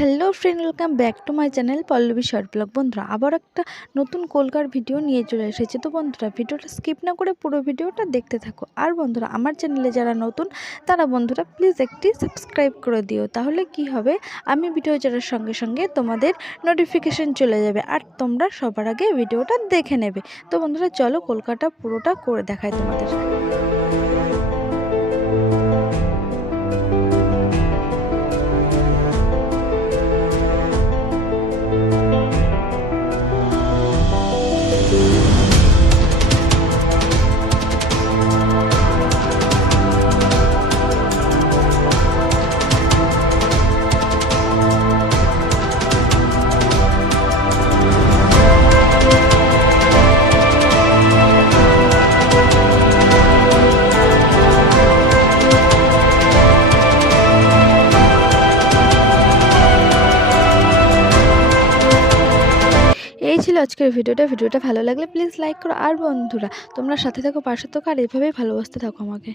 Hello friend, welcome back to my channel Pallavi short blog. বন্ধুরা, আবার একটা নতুন কলকার ভিডিও নিয়ে চলে এসেছে। তো বন্ধুরা, ভিডিওটা স্কিপ না করে পুরো ভিডিওটা দেখতে থাকো। আর বন্ধুরা, আমার চ্যানেলে যারা নতুন, তারা বন্ধুরা প্লিজ একটি সাবস্ক্রাইব করে দিও। তাহলে কি হবে? আমি ভিডিও ছাড়ার সঙ্গে সঙ্গে তোমাদের নোটিফিকেশন চলে যাবে আর তোমরা সবার আগে ভিডিওটা দেখে নেবে। তো বন্ধুরা, চলো কলকাতা পুরোটা করে দেখায় তোমাদের। এই ছিল আজকের ভিডিওটা। ভিডিওটা ভালো লাগলে প্লিজ লাইক করো। আর বন্ধুরা, তোমরা সাথে থাকো, পাশে থাকো, আর এভাবেই ভালোবাসতে থাকো আমাকে।